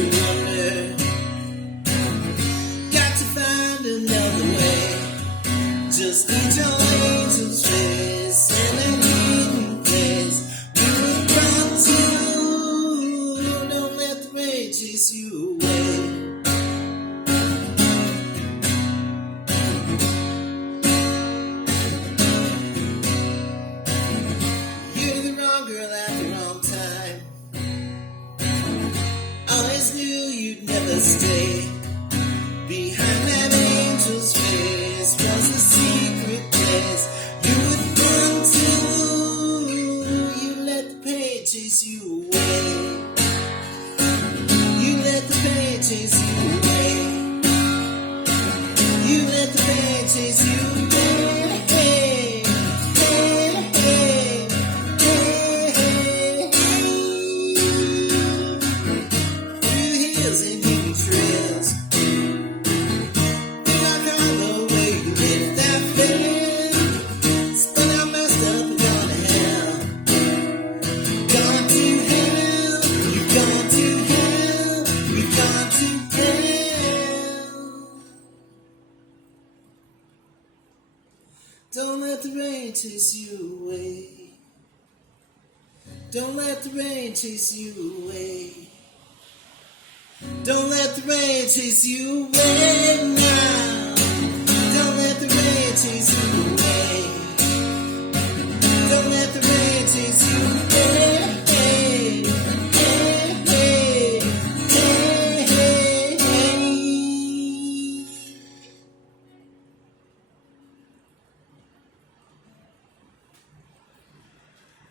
to wonder. Got to find another way. Just need your angel's face and that hidden place you would run to. Don't let the rain chase you away. You're the wrong girl at the wrong time. Always knew you'd never stay. Behind that angel's face was the secret place you would run to. You let the pain chase you away. You let the pain chase you away. You let the pain chase you away. Hey, hey, hey, hey, hey, hey. Through hills and hidden trails. Don't let the rain chase you away. Don't let the rain chase you away. Don't let the rain chase you away.